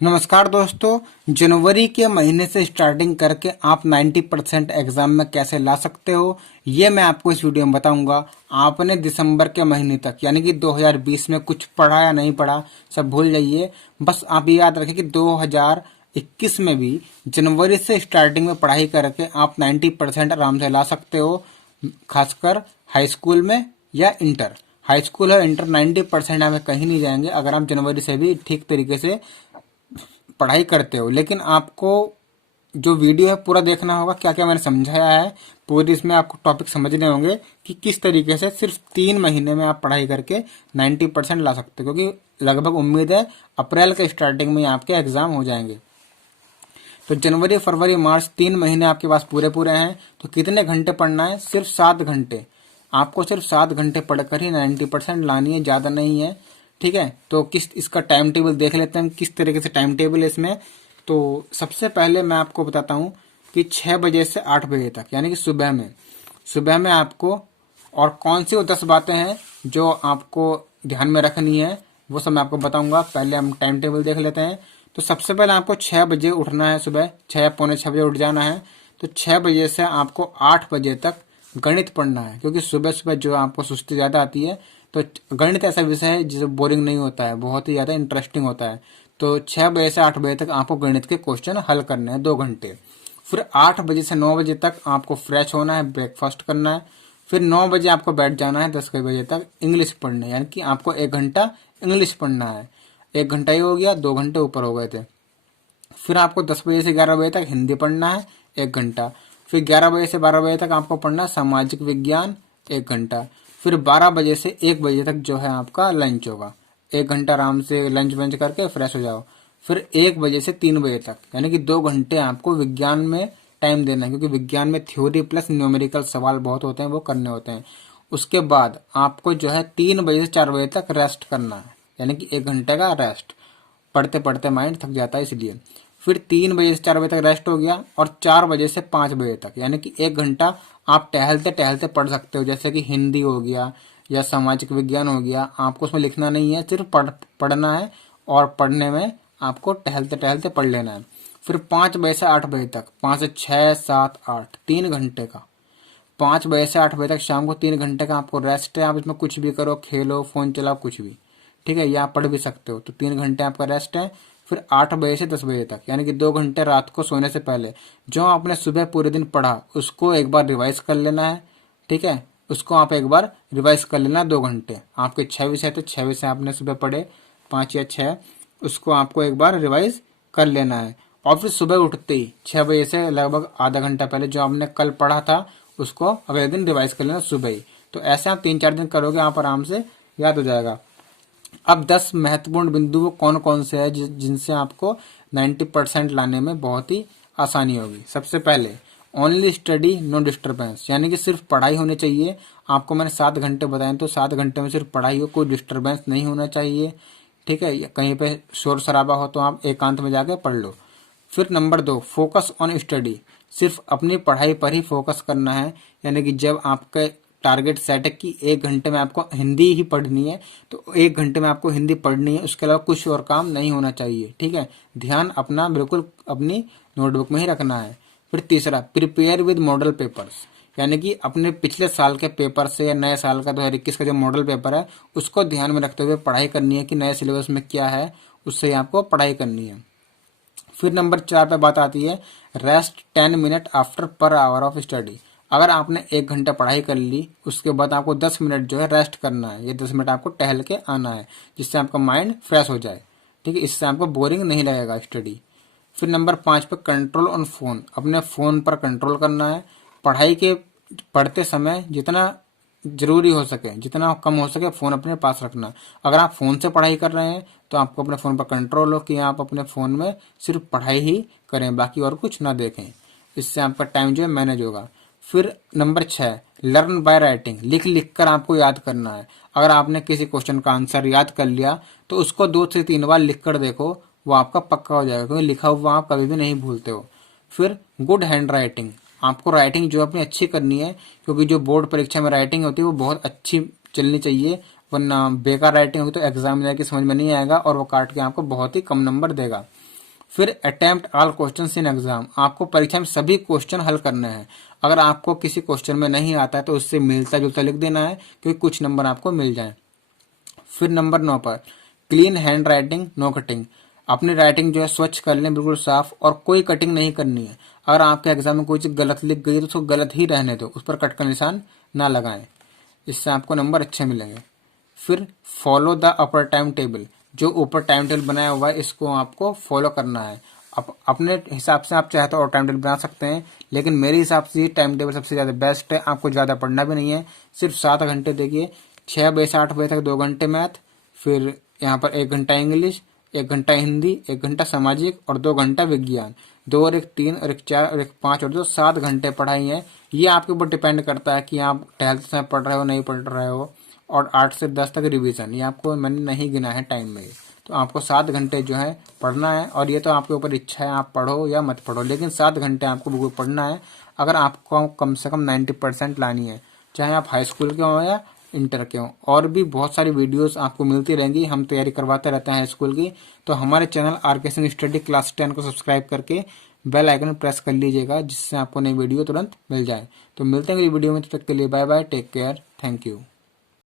नमस्कार दोस्तों। जनवरी के महीने से स्टार्टिंग करके आप 90% एग्जाम में कैसे ला सकते हो, ये मैं आपको इस वीडियो में बताऊंगा। आपने दिसंबर के महीने तक यानी कि 2020 में कुछ पढ़ा या नहीं पढ़ा, सब भूल जाइए। बस आप ये याद रखें कि 2021 में भी जनवरी से स्टार्टिंग में पढ़ाई करके आप 90% आराम से ला सकते हो, खासकर हाई स्कूल में या इंटर। हाई स्कूल और इंटर 90% आप कहीं नहीं जाएंगे अगर आप जनवरी से भी ठीक तरीके से पढ़ाई करते हो। लेकिन आपको जो वीडियो है पूरा देखना होगा, क्या क्या मैंने समझाया है पूरी, इसमें आपको टॉपिक समझने होंगे कि किस तरीके से सिर्फ 3 महीने में आप पढ़ाई करके 90% ला सकते हो, क्योंकि लगभग उम्मीद है अप्रैल के स्टार्टिंग में आपके एग्जाम हो जाएंगे। तो जनवरी फरवरी मार्च 3 महीने आपके पास पूरे पूरे हैं। तो कितने घंटे पढ़ना है? सिर्फ 7 घंटे। आपको सिर्फ 7 घंटे पढ़कर ही 90% लानी है, ज़्यादा नहीं है। ठीक है, तो किस इसका टाइम टेबल देख लेते हैं, किस तरीके से टाइम टेबल है इसमें। तो सबसे पहले मैं आपको बताता हूँ कि 6 बजे से 8 बजे तक यानी कि सुबह में आपको और कौन सी वो 10 बातें हैं जो आपको ध्यान में रखनी है, वो सब मैं आपको बताऊंगा। पहले हम टाइम टेबल देख लेते हैं। तो सबसे पहले आपको 6 बजे उठना है, सुबह 6 पौने 6 बजे उठ जाना है। तो 6 बजे से आपको 8 बजे तक गणित पढ़ना है, क्योंकि सुबह सुबह जो आपको सुस्ती ज़्यादा आती है। तो गणित ऐसा विषय है जिसे बोरिंग नहीं होता है, बहुत ही ज़्यादा इंटरेस्टिंग होता है। तो 6 बजे से 8 बजे तक आपको गणित के क्वेश्चन हल करने हैं, 2 घंटे। फिर 8 बजे से 9 बजे तक आपको फ्रेश होना है, ब्रेकफास्ट करना है। फिर 9 बजे आपको बैठ जाना है 10 बजे तक इंग्लिश पढ़ने, यानी कि आपको 1 घंटा इंग्लिश पढ़ना है। 1 घंटा ही हो गया, 2 घंटे ऊपर हो गए थे। फिर आपको 10 बजे से 11 बजे तक हिंदी पढ़ना है, 1 घंटा। फिर 11 बजे से 12 बजे तक आपको पढ़ना है सामाजिक विज्ञान, 1 घंटा। फिर 12 बजे से 1 बजे तक जो है आपका लंच होगा, 1 घंटा आराम से लंच वंच करके फ्रेश हो जाओ। फिर 1 बजे से 3 बजे तक यानी कि 2 घंटे आपको विज्ञान में टाइम देना है, क्योंकि विज्ञान में थ्योरी प्लस न्यूमेरिकल सवाल बहुत होते हैं, वो करने होते हैं। उसके बाद आपको जो है 3 बजे से 4 बजे तक रेस्ट करना है, यानी कि 1 घंटे का रेस्ट। पढ़ते पढ़ते माइंड थक जाता है इसलिए। फिर 3 बजे से 4 बजे तक रेस्ट हो गया, और 4 बजे से 5 बजे तक यानी कि 1 घंटा आप टहलते टहलते पढ़ सकते हो, जैसे कि हिंदी हो गया या सामाजिक विज्ञान हो गया। आपको उसमें लिखना नहीं है, सिर्फ पढ़ना है, और पढ़ने में आपको टहलते टहलते पढ़ लेना है। फिर 5 बजे से 8 बजे तक, 5 से 6 7 8, 3 घंटे का। 5 बजे से 8 बजे तक शाम को 3 घंटे का आपको रेस्ट है। आप इसमें कुछ भी करो, खेलो, फोन चलाओ, कुछ भी, ठीक है, या पढ़ भी सकते हो। तो 3 घंटे आपका रेस्ट है। फिर 8 बजे से 10 बजे तक यानी कि 2 घंटे रात को सोने से पहले जो आपने सुबह पूरे दिन पढ़ा उसको एक बार रिवाइज कर लेना है। ठीक है, उसको आप एक बार रिवाइज कर लेना, 2 घंटे। आपके 6 विषय तो 6 विषय आपने सुबह पढ़े, 5 या 6, उसको आपको एक बार रिवाइज कर लेना है। और फिर सुबह उठते ही 6 बजे से लगभग आधा घंटा पहले जो आपने कल पढ़ा था उसको अगले दिन रिवाइज कर लेना सुबह ही। तो ऐसे आप 3 4 दिन करोगे, आप आराम से याद हो जाएगा। अब 10 महत्वपूर्ण बिंदु वो कौन कौन से हैं जिनसे आपको 90% लाने में बहुत ही आसानी होगी। सबसे पहले, ओनली स्टडी नो डिस्टरबेंस, यानी कि सिर्फ पढ़ाई होनी चाहिए। आपको मैंने 7 घंटे बताए, तो 7 घंटे में सिर्फ पढ़ाई हो, कोई डिस्टरबेंस नहीं होना चाहिए। ठीक है, कहीं पे शोर शराबा हो तो आप एकांत में जाके पढ़ लो। फिर नंबर 2, फोकस ऑन स्टडी, सिर्फ अपनी पढ़ाई पर ही फोकस करना है। यानी कि जब आपका टारगेट सेट है कि 1 घंटे में आपको हिंदी ही पढ़नी है, तो 1 घंटे में आपको हिंदी पढ़नी है, उसके अलावा कुछ और काम नहीं होना चाहिए। ठीक है, ध्यान अपना बिल्कुल अपनी नोटबुक में ही रखना है। फिर तीसरा, प्रिपेयर विद मॉडल पेपर्स, यानी कि अपने पिछले साल के पेपर से या नए साल का 2021 का जो मॉडल पेपर है उसको ध्यान में रखते हुए पढ़ाई करनी है कि नए सिलेबस में क्या है, उससे आपको पढ़ाई करनी है। फिर नंबर 4 पे बात आती है, rest 10 minute after per hour of study. अगर आपने 1 घंटा पढ़ाई कर ली, उसके बाद आपको 10 मिनट जो है रेस्ट करना है। ये 10 मिनट आपको टहल के आना है, जिससे आपका माइंड फ्रेश हो जाए। ठीक है, इससे आपको बोरिंग नहीं लगेगा स्टडी। फिर नंबर 5 पे, कंट्रोल ऑन फोन, अपने फोन पर कंट्रोल करना है। पढ़ाई के पढ़ते समय जितना जरूरी हो सके, जितना कम हो सके, फोन अपने पास रखना। अगर आप फोन से पढ़ाई कर रहे हैं तो आपको अपने फोन पर कंट्रोल हो कि आप अपने फोन में सिर्फ पढ़ाई ही करें, बाकी और कुछ ना देखें। इससे आपका टाइम जो है मैनेज होगा। फिर नंबर 6, लर्न बाय राइटिंग, लिख लिख कर आपको याद करना है। अगर आपने किसी क्वेश्चन का आंसर याद कर लिया तो उसको 2 से 3 बार लिख कर देखो, वो आपका पक्का हो जाएगा, क्योंकि लिखा हुआ आप कभी भी नहीं भूलते हो। फिर गुड हैंड राइटिंग, आपको राइटिंग जो अपनी अच्छी करनी है, क्योंकि जो बोर्ड परीक्षा में राइटिंग होती है वो बहुत अच्छी चलनी चाहिए। वरना बेकार राइटिंग होगी तो एग्जामिनर की समझ में नहीं आएगा और वो काट के आपको बहुत ही कम नंबर देगा। फिर attempt all questions in exam, आपको परीक्षा में सभी क्वेश्चन हल करने हैं। अगर आपको किसी क्वेश्चन में नहीं आता है तो उससे मिलता जुलता लिख देना है, क्योंकि कुछ नंबर आपको मिल जाए। फिर नंबर 9 पर clean hand writing no cutting, अपनी राइटिंग जो है स्वच्छ कर लें, बिल्कुल साफ, और कोई कटिंग नहीं करनी है। अगर आपके एग्जाम में कोई चीज गलत लिख गई तो उसको गलत ही रहने दो, उस पर कट का निशान ना लगाएं, इससे आपको नंबर अच्छे मिलेंगे। फिर follow the upper time table, जो ऊपर टाइम टेबल बनाया हुआ है इसको आपको फॉलो करना है। अपने हिसाब से आप चाहे तो और टाइम टेबल बना सकते हैं, लेकिन मेरे हिसाब से ये टाइम टेबल सबसे ज़्यादा बेस्ट है। आपको ज़्यादा पढ़ना भी नहीं है, सिर्फ 7 घंटे देखिए, 6 बजे से 8 बजे तक 2 घंटे मैथ, फिर यहाँ पर 1 घंटा इंग्लिश, 1 घंटा हिंदी, 1 घंटा सामाजिक और 2 घंटा विज्ञान। 2 और 1 3 और 1 4 और 1 5 और 2 7 घंटे पढ़ाई है। ये आपके ऊपर डिपेंड करता है कि आप टहलते समय पढ़ रहे हो नहीं पढ़ रहे हो। और 8 से 10 तक रिवीजन, ये आपको मैंने नहीं गिना है टाइम में, तो आपको 7 घंटे जो है पढ़ना है। और ये तो आपके ऊपर इच्छा है, आप पढ़ो या मत पढ़ो, लेकिन 7 घंटे आपको बिल्कुल पढ़ना है अगर आपको कम से कम 90% लानी है, चाहे आप हाई स्कूल के हो या इंटर के हो। और भी बहुत सारी वीडियोस आपको मिलती रहेंगी, हम तैयारी करवाते रहते हैं हाई स्कूल की। तो हमारे channel R K. Singh study class 10 को सब्सक्राइब करके बेल आइकन प्रेस कर लीजिएगा, जिससे आपको नई वीडियो तुरंत मिल जाए। तो मिलते हैं अगली वीडियो में, तब तक के लिए bye bye, take care, thank you.